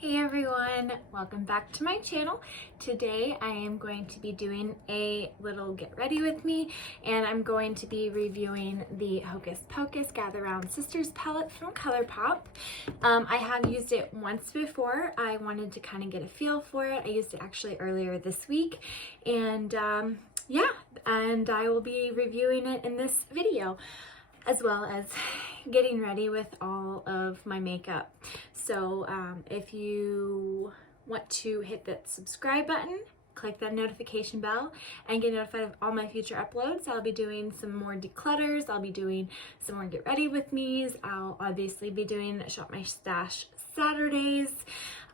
Hey everyone, welcome back to my channel. Today I am going to be doing a little get ready with me, and I'm going to be reviewing the Hocus Pocus Gather Round Sisters palette from Colourpop. I have used it once before. I wanted to kind of get a feel for it. I used it actually earlier this week, and yeah, and I will be reviewing it in this video, as well as getting ready with all of my makeup. So if you want to hit that subscribe button, click that notification bell, and get notified of all my future uploads. I'll be doing some more declutters, I'll be doing some more get ready with me's, I'll obviously be doing Shop My Stash Saturdays,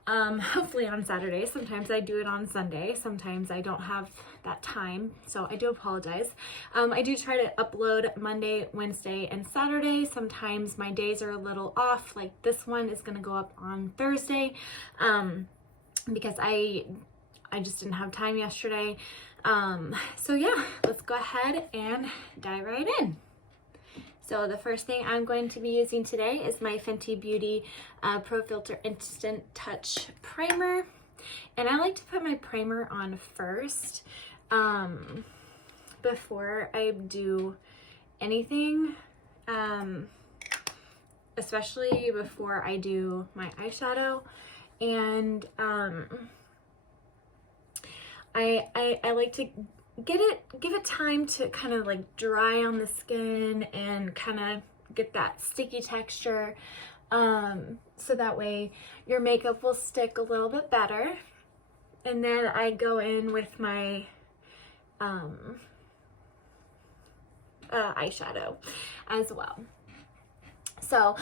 hopefully on Saturdays. Sometimes I do it on Sunday, sometimes I don't have that time, so I do apologize. I do try to upload Monday, Wednesday, and Saturday. Sometimes my days are a little off, like this one is gonna go up on Thursday, because I just didn't have time yesterday. So yeah, let's go ahead and dive right in. So the first thing I'm going to be using today is my Fenty Beauty Pro Filter Instant Touch Primer. And I like to put my primer on first before I do anything, especially before I do my eyeshadow. And I like to give it time to kind of like dry on the skin and kind of get that sticky texture, so that way your makeup will stick a little bit better. And then I go in with my eyeshadow as well. So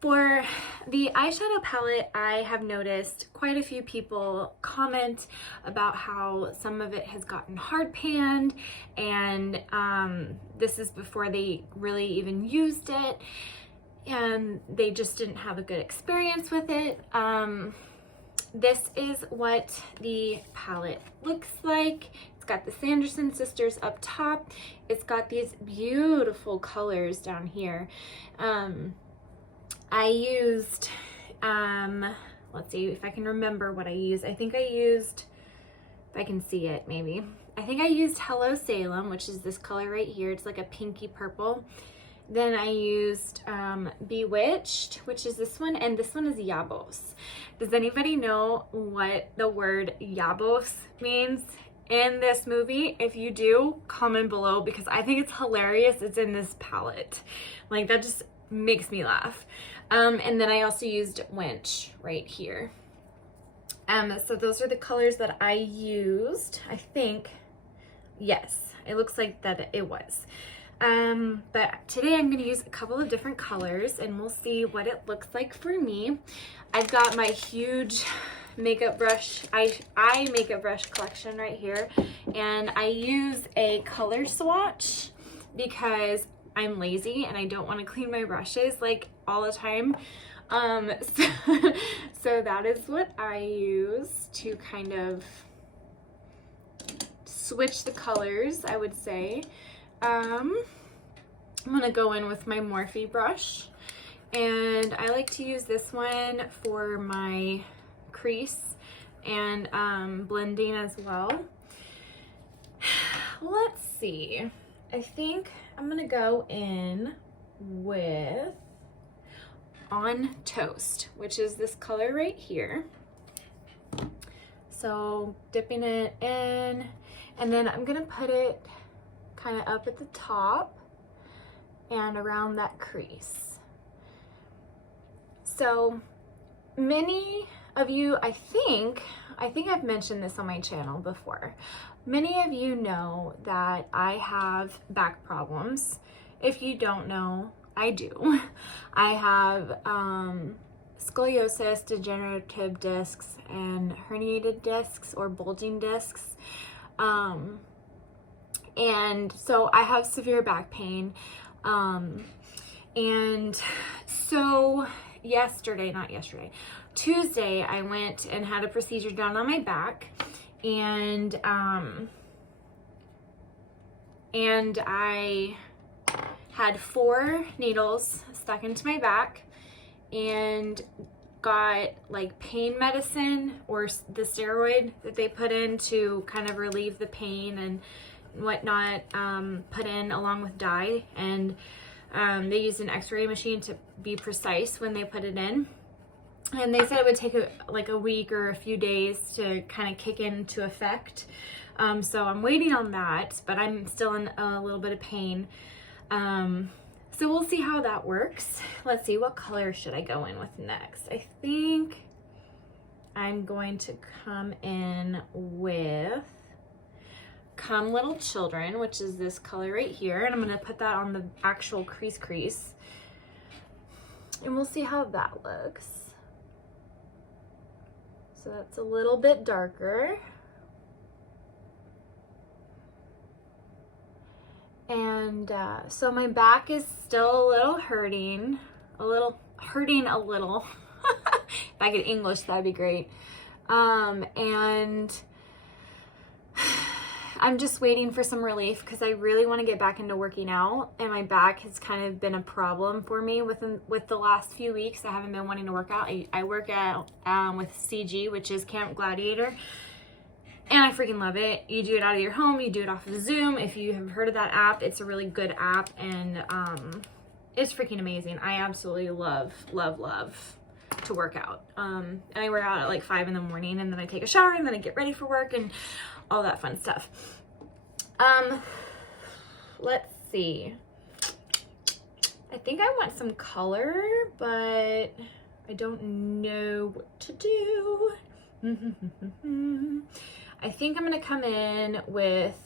for the eyeshadow palette, I have noticed quite a few people comment about how some of it has gotten hard panned, and this is before they really even used it, and they just didn't have a good experience with it. This is what the palette looks like. It's got the Sanderson sisters up top. It's got these beautiful colors down here. I used, let's see if I can remember what I used. I think I used, if I can see it maybe, I think I used Hello Salem, which is this color right here. It's like a pinky purple. Then I used Bewitched, which is this one, and this one is Yabos. Does anybody know what the word Yabos means in this movie? If you do, comment below, because I think it's hilarious. It's in this palette. Like, that just makes me laugh. And then I also used Winch right here. So those are the colors that I used. I think, yes, it looks like that it was. But today I'm going to use a couple of different colors, and we'll see what it looks like for me. I've got my huge makeup brush, eye makeup brush collection right here, and I use a color swatch because I'm lazy and I don't want to clean my brushes like all the time. So that is what I use to kind of switch the colors, I would say. I'm gonna go in with my Morphe brush, and I like to use this one for my crease and blending as well. Let's see, I think I'm gonna go in with On Toast, which is this color right here. So dipping it in, and then I'm gonna put it kind of up at the top and around that crease. So many of you, I think I've mentioned this on my channel before. Many of you know that I have back problems. If you don't know, I do. I have scoliosis, degenerative discs, and herniated discs or bulging discs. And so I have severe back pain. And so Tuesday, I went and had a procedure done on my back, and I had 4 needles stuck into my back, and got like pain medicine or the steroid that they put in to kind of relieve the pain and whatnot, put in along with dye, and they used an x-ray machine to be precise when they put it in. And they said it would take like a week or a few days to kind of kick into effect. So I'm waiting on that, but I'm still in a little bit of pain. So we'll see how that works. Let's see, what color should I go in with next? I think I'm going to come in with Come Little Children, which is this color right here. And I'm gonna put that on the actual crease. And we'll see how that looks. So that's a little bit darker. And so my back is still a little hurting. If I could English, that'd be great. And I'm just waiting for some relief because I really want to get back into working out, and my back has kind of been a problem for me with the last few weeks. I haven't been wanting to work out. I work out with CG, which is Camp Gladiator, and I freaking love it. You do it out of your home, you do it off of Zoom. If you have heard of that app, it's a really good app, and it's freaking amazing. I absolutely love to work out. And I work out at like 5 in the morning, and then I take a shower, and then I get ready for work and all that fun stuff. Let's see. I think I want some color, but I don't know what to do. I think I'm gonna come in with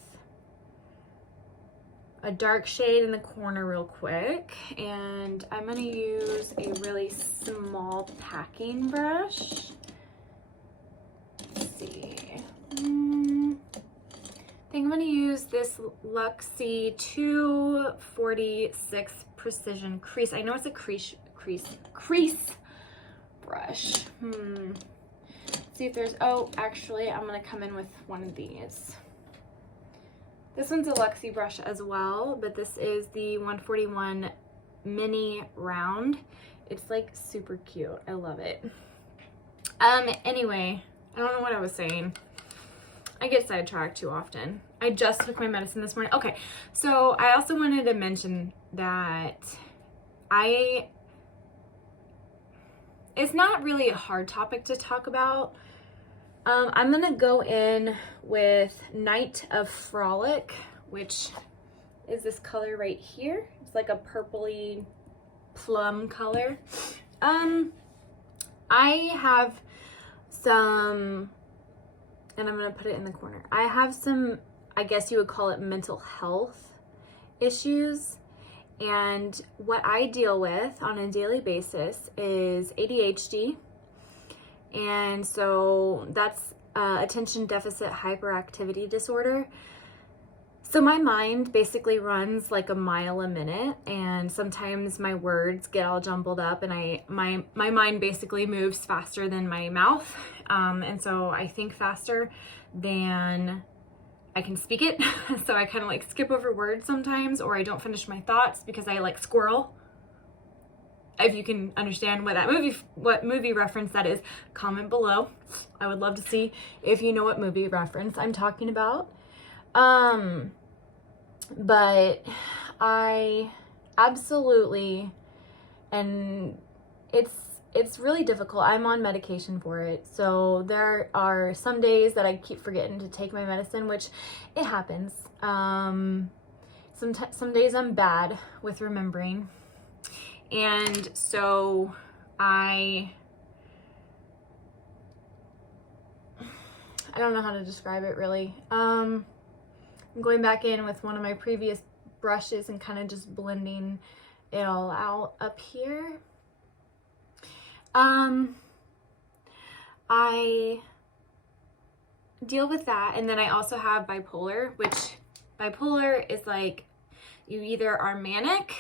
a dark shade in the corner real quick, and I'm gonna use a really small packing brush. Let's see. I think I'm gonna use this Luxie 246 Precision Crease. I know it's a crease brush. Let's see if there's, oh, actually, I'm gonna come in with one of these. This one's a Luxie brush as well, but this is the 141 Mini Round. It's like super cute. I love it. Anyway, I don't know what I was saying. I get sidetracked too often. I just took my medicine this morning. Okay, so I also wanted to mention that it's not really a hard topic to talk about. I'm gonna go in with Night of Frolic, which is this color right here. It's like a purpley plum color. I have some, and I'm gonna put it in the corner. I have some, I guess you would call it mental health issues. And what I deal with on a daily basis is ADHD. And so that's attention deficit hyperactivity disorder. So my mind basically runs like a mile a minute, and sometimes my words get all jumbled up, and my mind basically moves faster than my mouth. And so I think faster than I can speak it. So I kind of like skip over words sometimes, or I don't finish my thoughts because I like squirrel. If you can understand what movie reference that is, comment below. I would love to see if you know what movie reference I'm talking about. But I absolutely, and it's really difficult. I'm on medication for it. So there are some days that I keep forgetting to take my medicine, which it happens. Some days I'm bad with remembering. And so I don't know how to describe it really. I'm going back in with one of my previous brushes and kind of just blending it all out up here. I deal with that, and then I also have bipolar, which bipolar is like you either are manic,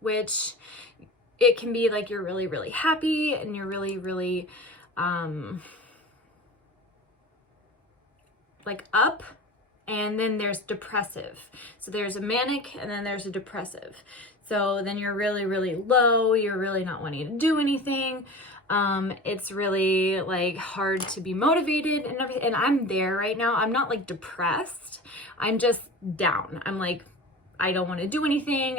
which it can be like you're really, really happy and you're really, really like up, and then there's depressive. So there's a manic and then there's a depressive. So then you're really, really low, you're really not wanting to do anything. It's really like hard to be motivated and everything. And I'm there right now. I'm not like depressed. I'm just down. I'm like, I don't want to do anything.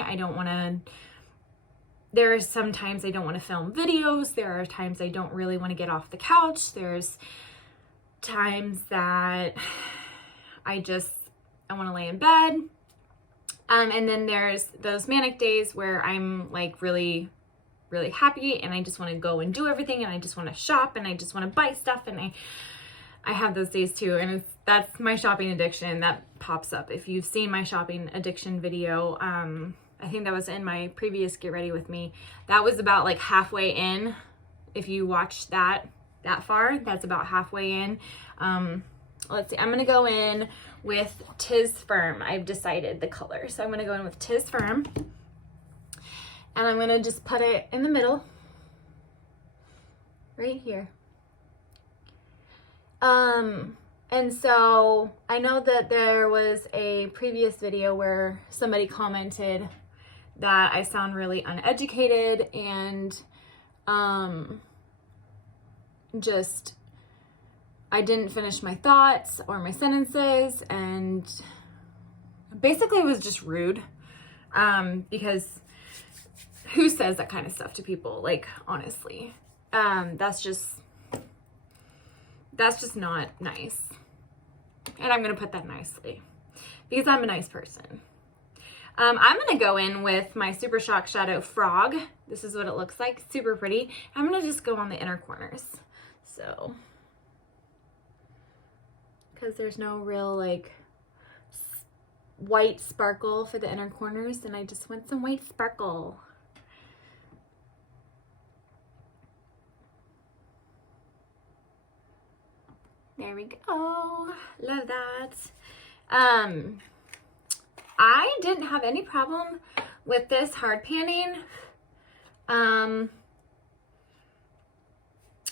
There are some times I don't want to film videos. There are times I don't really want to get off the couch. There's times that I want to lay in bed. And then there's those manic days where I'm like really, really happy and I just want to go and do everything and I just want to shop and I just want to buy stuff, and I have those days too, and that's my shopping addiction that pops up. If you've seen my shopping addiction video, I think that was in my previous Get Ready With Me. That was about like halfway in. If you watched that far, that's about halfway in. Let's see, I'm gonna go in with Tis Firm. I've decided the color. So I'm gonna go in with Tis Firm. And I'm gonna just put it in the middle. Right here. And so I know that there was a previous video where somebody commented that I sound really uneducated and I didn't finish my thoughts or my sentences, and basically it was just rude, because who says that kind of stuff to people? Like, honestly, that's just not nice. And I'm going to put that nicely because I'm a nice person. I'm going to go in with my Super Shock Shadow Frog. This is what it looks like. Super pretty. I'm going to just go on the inner corners. So, because there's no real like white sparkle for the inner corners, and I just want some white sparkle. There we go. Love that. I didn't have any problem with this hard panning.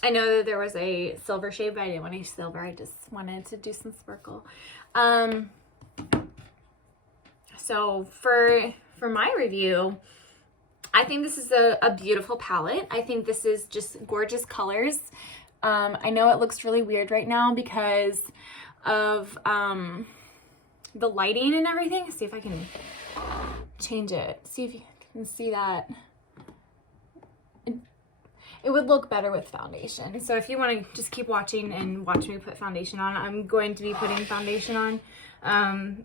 I know that there was a silver shade, but I didn't want any silver. I just wanted to do some sparkle. So for my review, I think this is a beautiful palette. I think this is just gorgeous colors. I know it looks really weird right now because of the lighting and everything. See if I can change it. See if you can see that. It would look better with foundation. So if you want to just keep watching and watch me put foundation on, I'm going to be putting foundation on and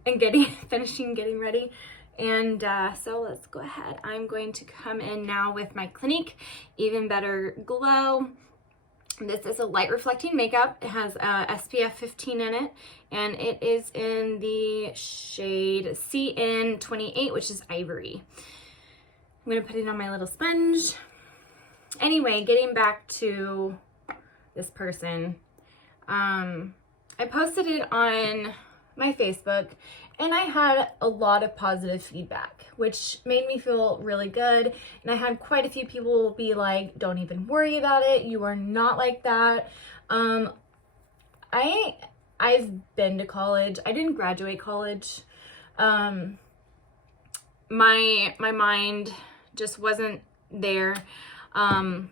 finishing getting ready. And so let's go ahead. I'm going to come in now with my Clinique Even Better Glow. This is a light reflecting makeup. It has SPF 15 in it, and it is in the shade CN28, which is Ivory. I'm gonna put it on my little sponge. Anyway, getting back to this person, I posted it on my Facebook, and I had a lot of positive feedback, which made me feel really good. And I had quite a few people be like, don't even worry about it. You are not like that. I've been to college. I didn't graduate college. My mind just wasn't there. I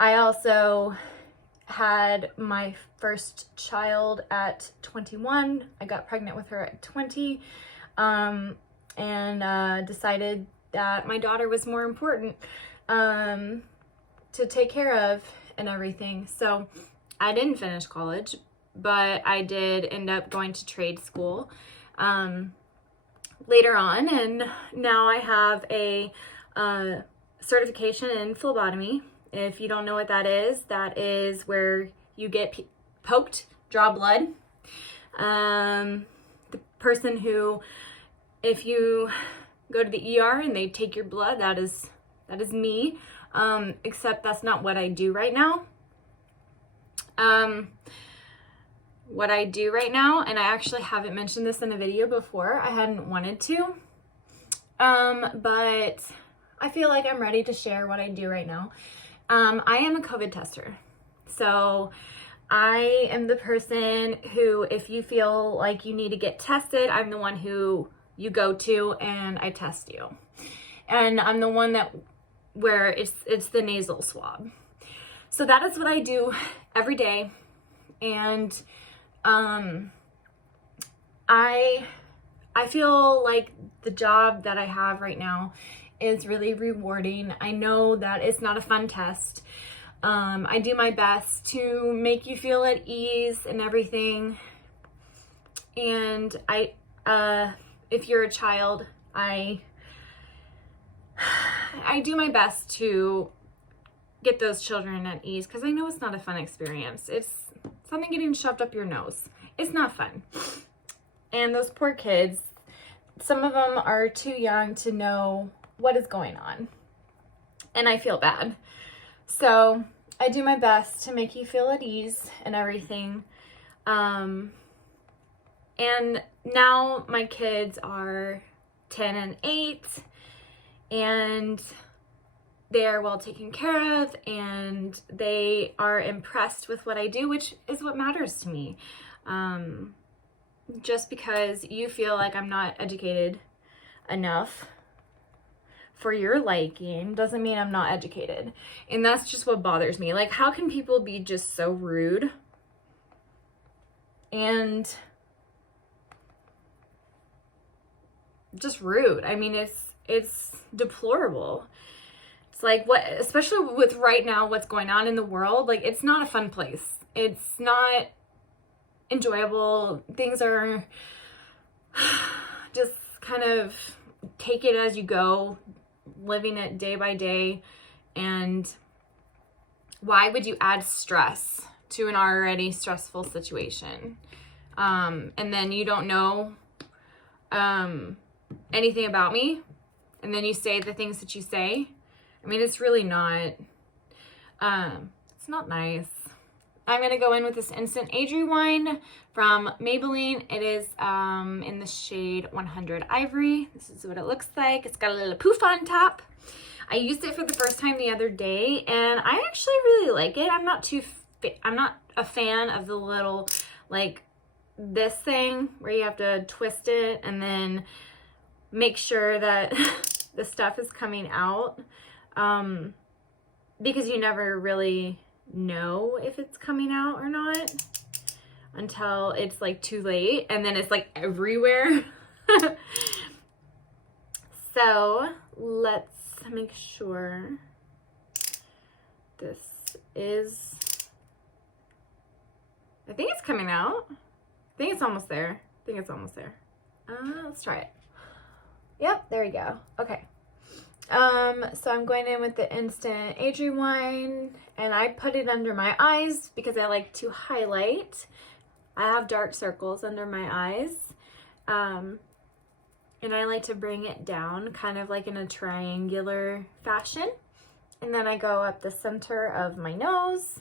also had my first child at 21. I got pregnant with her at 20, and decided that my daughter was more important to take care of and everything. So I didn't finish college, but I did end up going to trade school later on, and now I have a certification in phlebotomy. If you don't know what that is where you get poked, draw blood. The person who, if you go to the ER and they take your blood, that is me. Except that's not what I do right now. What I do right now, and I actually haven't mentioned this in a video before, I hadn't wanted to, but I feel like I'm ready to share what I do right now. I am a COVID tester. So I am the person who, if you feel like you need to get tested, I'm the one who you go to and I test you. And I'm the one that where it's the nasal swab. So that is what I do every day. And I feel like the job that I have right now is really rewarding. I know that it's not a fun test. I do my best to make you feel at ease and everything. And if you're a child, I do my best to get those children at ease, because I know it's not a fun experience. It's something getting shoved up your nose. It's not fun. And those poor kids, some of them are too young to know what is going on. And I feel bad. So I do my best to make you feel at ease and everything. And now my kids are 10 and 8, and they are well taken care of, and they are impressed with what I do, which is what matters to me. Just because you feel like I'm not educated enough for your liking doesn't mean I'm not educated. And that's just what bothers me. Like, how can people be just so rude and just rude? I mean, it's deplorable. It's like, what, especially with right now, what's going on in the world, like, it's not a fun place. It's not enjoyable. Things are just kind of take it as you go, living it day by day. And why would you add stress to an already stressful situation? And then you don't know anything about me, and then you say the things that you say. I mean, it's really not, it's not nice. I'm going to go in with this Instant Age Rewind from Maybelline. It is in the shade 100 Ivory. This is what it looks like. It's got a little poof on top. I used it for the first time the other day, and I actually really like it. I'm not a fan of the little, like, this thing where you have to twist it and then make sure that the stuff is coming out, because you never really know if it's coming out or not until it's like too late, and then it's like everywhere. So let's make sure this is, I think it's coming out. I think it's almost there. Let's try it. Yep, there we go. Okay. So I'm going in with the Instant Age Rewind, and I put it under my eyes because I like to highlight. I have dark circles under my eyes. And I like to bring it down kind of like in a triangular fashion. And then I go up the center of my nose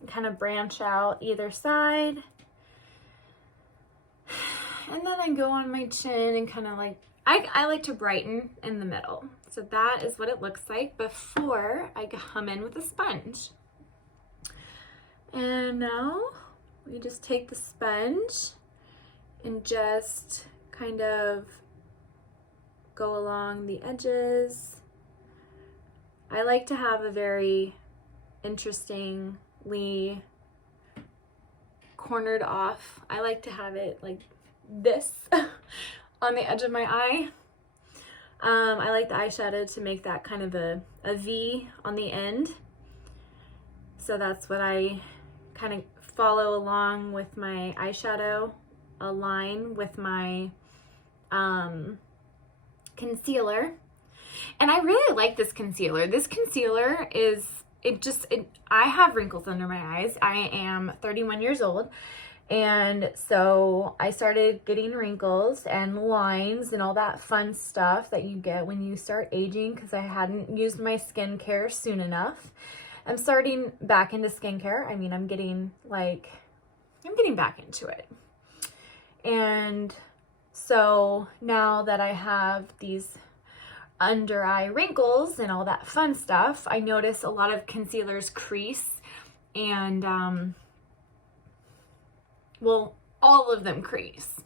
and kind of branch out either side. And then I go on my chin and kind of like, I like to brighten in the middle. So that is what it looks like before I come in with a sponge. And now we just take the sponge and just kind of go along the edges. I like to have a very interestingly cornered off. I like to have it like this on the edge of my eye. I like the eyeshadow to make that kind of a V on the end. So that's what I kind of follow along with my eyeshadow, a line with my concealer. And I really like this concealer. This concealer is, I have wrinkles under my eyes. I am 31 years old. And so I started getting wrinkles and lines and all that fun stuff that you get when you start aging, because I hadn't used my skincare soon enough. I'm starting back into skincare. I mean, I'm getting back into it. And so now that I have these under eye wrinkles and all that fun stuff, I notice a lot of concealers crease, and well, all of them crease.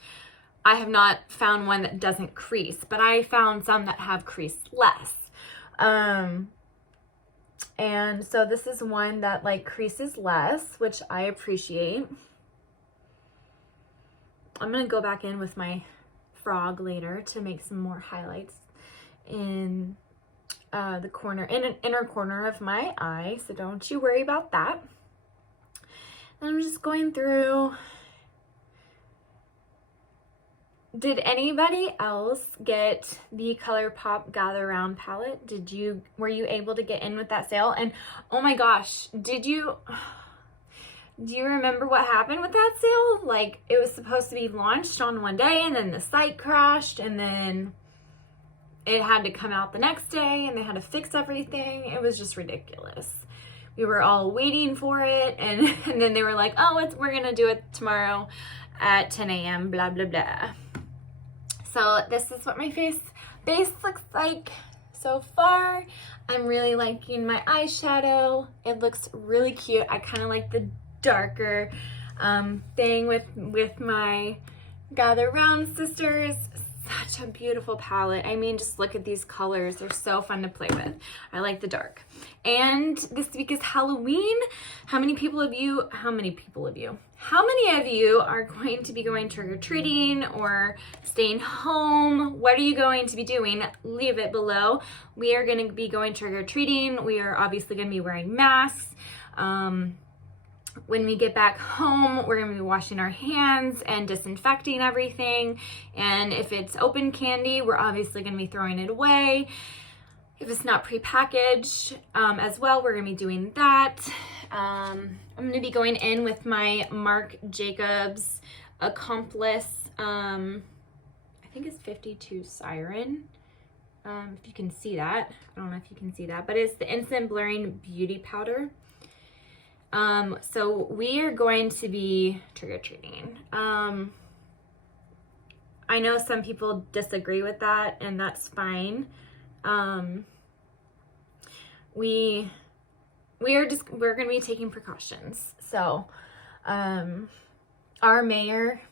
I have not found one that doesn't crease, but I found some that have creased less. And so this is one that like creases less, which I appreciate. I'm gonna go back in with my frog later to make some more highlights in the corner, in an inner corner of my eye, so don't you worry about that. Then I'm just going through. Did anybody else get the Colourpop Gather Round palette? Were you able to get in with that sale? And oh my gosh, do you remember what happened with that sale? Like, it was supposed to be launched on one day and then the site crashed and then it had to come out the next day and they had to fix everything. It was just ridiculous. We were all waiting for it and then they were like, oh, we're gonna do it tomorrow at 10 a.m. blah, blah, blah. So this is what my base looks like so far. I'm really liking my eyeshadow. It looks really cute. I kind of like the darker thing with my Gather Round Sisters. Such a beautiful palette. I mean, just look at these colors. They're so fun to play with. I like the dark. And this week is Halloween. How many of you are going to be going trick-or-treating or staying home? What are you going to be doing? Leave it below. We are going to be going trick-or-treating. We are obviously going to be wearing masks. When we get back home, we're going to be washing our hands and disinfecting everything. And if it's open candy, we're obviously going to be throwing it away. If it's not prepackaged as well, we're going to be doing that. I'm going to be going in with my Marc Jacobs Accomplice, I think it's 52 Siren. If you can see that. I don't know if you can see that, but it's the Instant Blurring Beauty Powder. So we are going to be trick-or-treating. I know some people disagree with that, and that's fine. We're going to be taking precautions. So, our mayor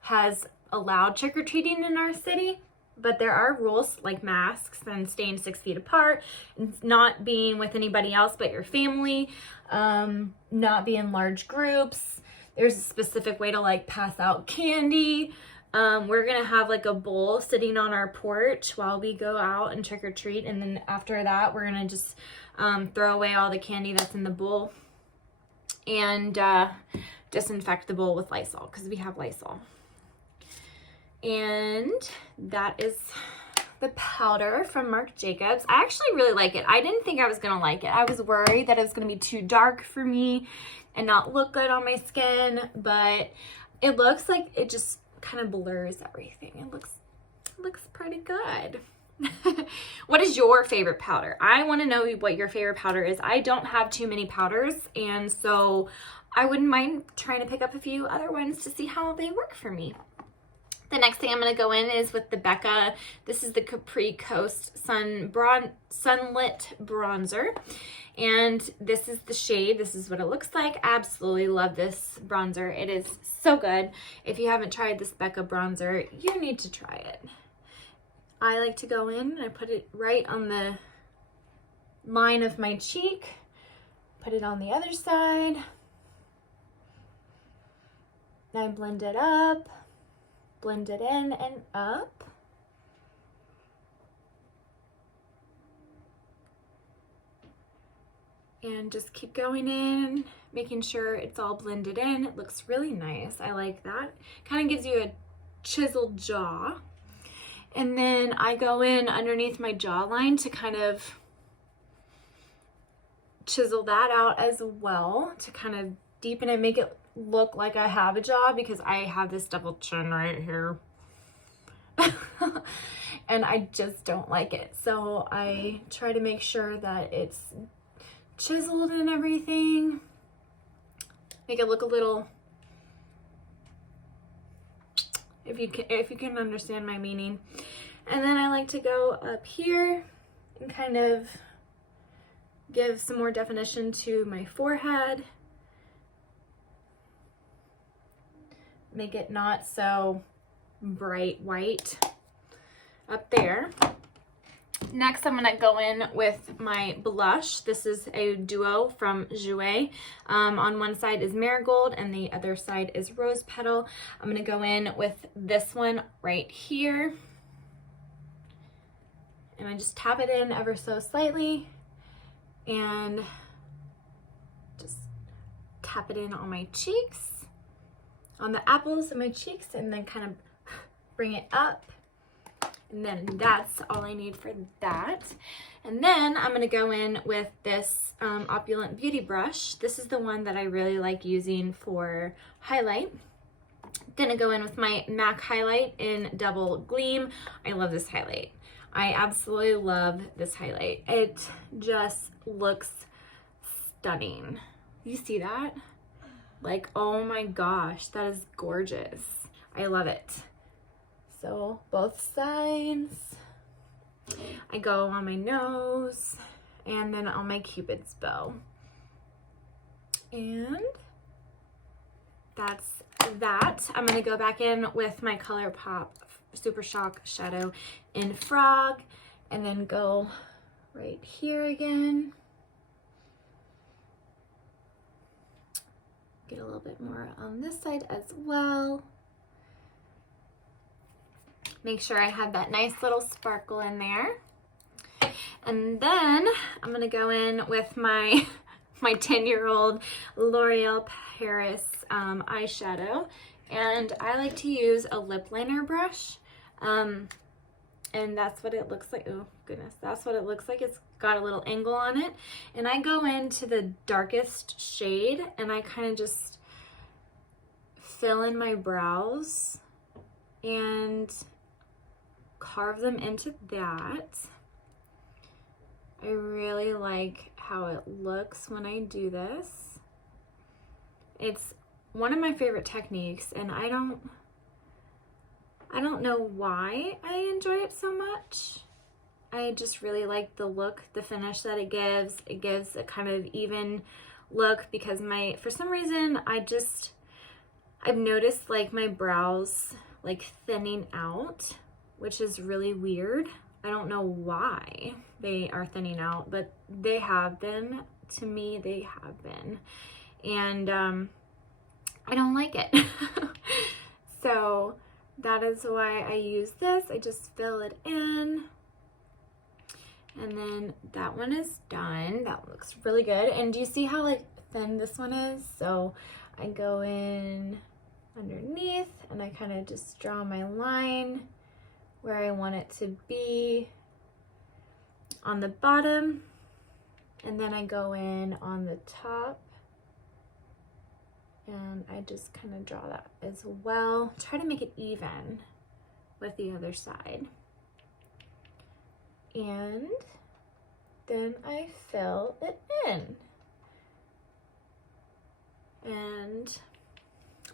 has allowed trick-or-treating in our city, but there are rules like masks and staying 6 feet apart, and not being with anybody else but your family, not be in large groups. There's a specific way to like pass out candy. We're gonna have like a bowl sitting on our porch while we go out and trick or treat, and then after that we're gonna just throw away all the candy that's in the bowl and disinfect the bowl with Lysol, because we have Lysol. And that is the powder from Marc Jacobs. I actually really like it. I didn't think I was gonna like it. I was worried that it was gonna be too dark for me and not look good on my skin, but it looks like it just kind of blurs everything. It looks pretty good. What is your favorite powder? I want to know what your favorite powder is. I don't have too many powders, and so I wouldn't mind trying to pick up a few other ones to see how they work for me. The next thing I'm going to go in is with the Becca. This is the Capri Coast Sunlit Bronzer. And this is the shade. This is what it looks like. Absolutely love this bronzer. It is so good. If you haven't tried this Becca bronzer, you need to try it. I like to go in and I put it right on the line of my cheek. Put it on the other side. Then I blend it up. Blend it in and up. And just keep going in, making sure it's all blended in. It looks really nice. I like that. Kind of gives you a chiseled jaw. And then I go in underneath my jawline to kind of chisel that out as well, to kind of deepen it, make it look like I have a jaw, because I have this double chin right here. And I just don't like it. So I try to make sure that it's chiseled and everything. Make it look a little, if you can understand my meaning. And then I like to go up here and kind of give some more definition to my forehead. Make it not so bright white up there. Next, I'm gonna go in with my blush. This is a duo from GRWM. On one side is Marigold and the other side is Rose Petal. I'm gonna go in with this one right here. And I just tap it in ever so slightly and just tap it in on my cheeks, on the apples of my cheeks, and then kind of bring it up. And then that's all I need for that. And then I'm gonna go in with this Opulent Beauty brush. This is the one that I really like using for highlight. Gonna go in with my MAC highlight in Double Gleam. I love this highlight. I absolutely love this highlight. It just looks stunning. You see that? Like, oh my gosh, that is gorgeous. I love it. So both sides, I go on my nose and then on my Cupid's bow. And that's that. I'm gonna go back in with my Colourpop Super Shock Shadow in Frog and then go right here again. Get a little bit more on this side as well. Make sure I have that nice little sparkle in there. And then I'm gonna go in with my 10-year-old L'Oreal Paris eyeshadow. And I like to use a lip liner brush. And that's what it looks like. Oh goodness, that's what it looks like. It's got a little angle on it. And I go into the darkest shade and I kind of just fill in my brows and carve them into that. I really like how it looks when I do this. It's one of my favorite techniques, and I don't know why I enjoy it so much. I just really like the look, the finish that it gives. It gives a kind of even look because for some reason, I've noticed like my brows like thinning out, which is really weird. I don't know why they are thinning out, but they have been. To me, they have been. And I don't like it. So that is why I use this. I just fill it in. And then that one is done. That looks really good. And do you see how like thin this one is? So I go in underneath and I kind of just draw my line where I want it to be on the bottom, and then I go in on the top and I just kind of draw that as well. Try to make it even with the other side. And then I fill it in. And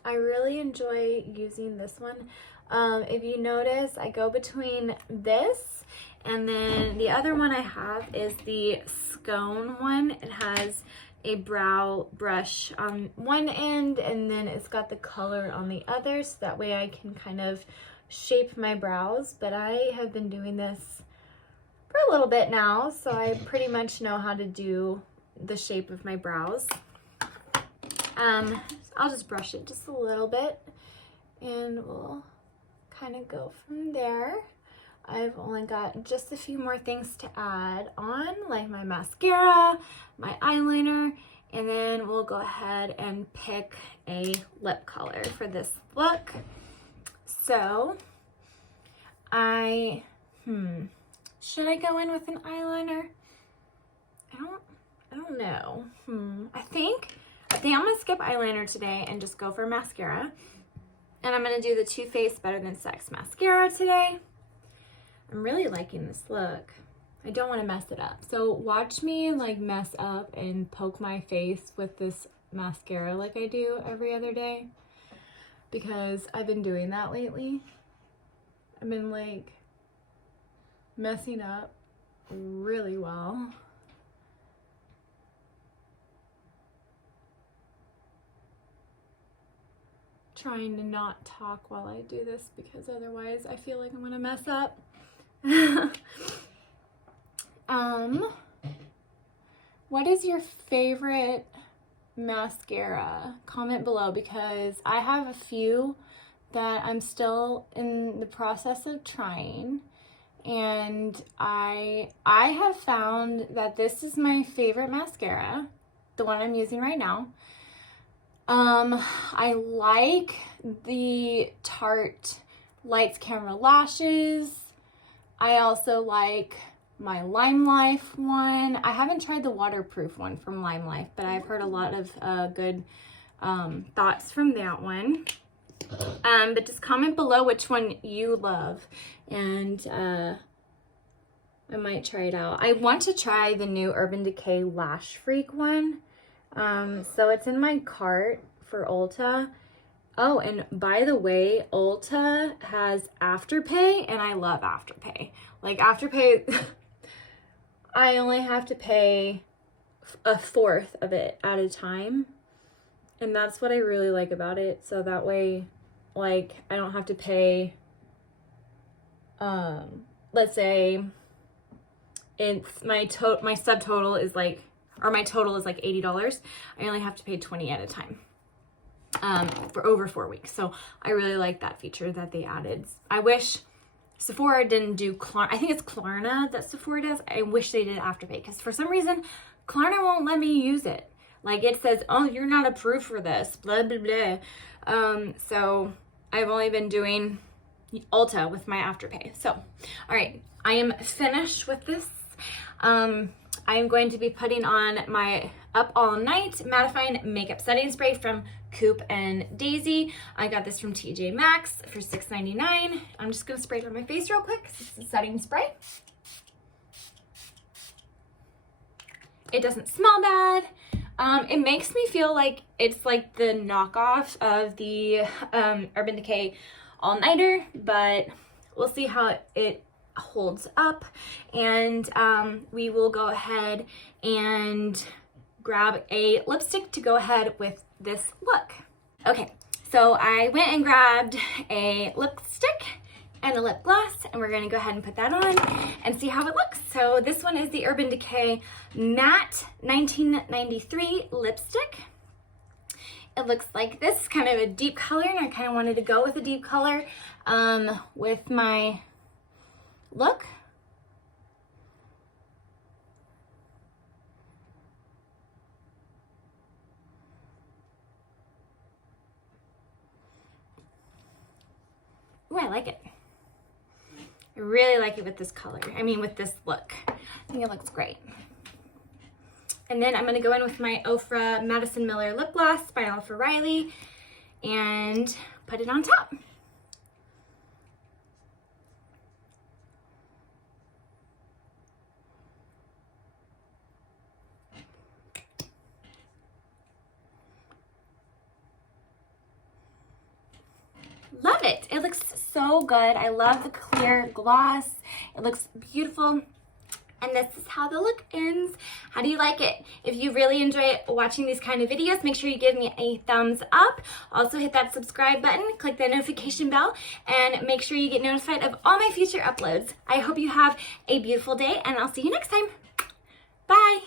I really enjoy using this one. If you notice, I go between this and then the other one I have is the Scone one. It has a brow brush on one end and then it's got the color on the other, so that way I can kind of shape my brows. But I have been doing this for a little bit now, so I pretty much know how to do the shape of my brows. I'll just brush it just a little bit and we'll kind of go from there. I've only got just a few more things to add on, like my mascara, my eyeliner, and then we'll go ahead and pick a lip color for this look. So should I go in with an eyeliner? I don't know. I think I'm gonna skip eyeliner today and just go for mascara. And I'm gonna do the Too Faced Better Than Sex mascara today. I'm really liking this look. I don't want to mess it up. So watch me like mess up and poke my face with this mascara like I do every other day, because I've been doing that lately. I've been like messing up really well. Trying to not talk while I do this because otherwise I feel like I'm gonna mess up. What is your favorite mascara? Comment below, because I have a few that I'm still in the process of trying, and I have found that this is my favorite mascara, the one I'm using right now. I like the Tarte Lights Camera Lashes. I also like my Lime Life one. I haven't tried the waterproof one from Lime Life, but I've heard a lot of good thoughts from that one. But just comment below which one you love, and I might try it out. I want to try the new Urban Decay Lash Freak one. So it's in my cart for Ulta. Oh, and by the way, Ulta has Afterpay, and I love Afterpay. Like, Afterpay, I only have to pay a fourth of it at a time. And that's what I really like about it. So that way, like, I don't have to pay, let's say it's my subtotal is like, or my total is like $80. I only have to pay 20 at a time. For over 4 weeks. So I really like that feature that they added. I wish Sephora didn't do I think it's Klarna that Sephora does. I wish they did Afterpay, because for some reason Klarna won't let me use it. Like, it says, oh, you're not approved for this, blah blah blah. So I've only been doing Ulta with my Afterpay. So all right, I am finished with this. I am going to be putting on my Up All Night mattifying makeup setting spray from Coop and Daisy. I got this from TJ Maxx for $6.99. I'm just gonna spray it on my face real quick. It's a setting spray. It doesn't smell bad. It makes me feel like it's like the knockoff of the Urban Decay All Nighter, but we'll see how it holds up. And we will go ahead and grab a lipstick to go ahead with this look. Okay, so I went and grabbed a lipstick and a lip gloss, and we're gonna go ahead and put that on and see how it looks. So this one is the Urban Decay Matte 1993 lipstick. It looks like this, kind of a deep color, and I kind of wanted to go with a deep color with my look. Ooh, I like it. I really like it with this color. I mean, with this look. I think it looks great. And then I'm gonna go in with my Ofra Madison Miller lip gloss by Alpha Riley and put it on top. Love it. It looks so good. I love the clear gloss. It looks beautiful. And this is how the look ends. How do you like it? If you really enjoy watching these kind of videos, make sure you give me a thumbs up. Also hit that subscribe button, click the notification bell, and make sure you get notified of all my future uploads. I hope you have a beautiful day, and I'll see you next time. Bye.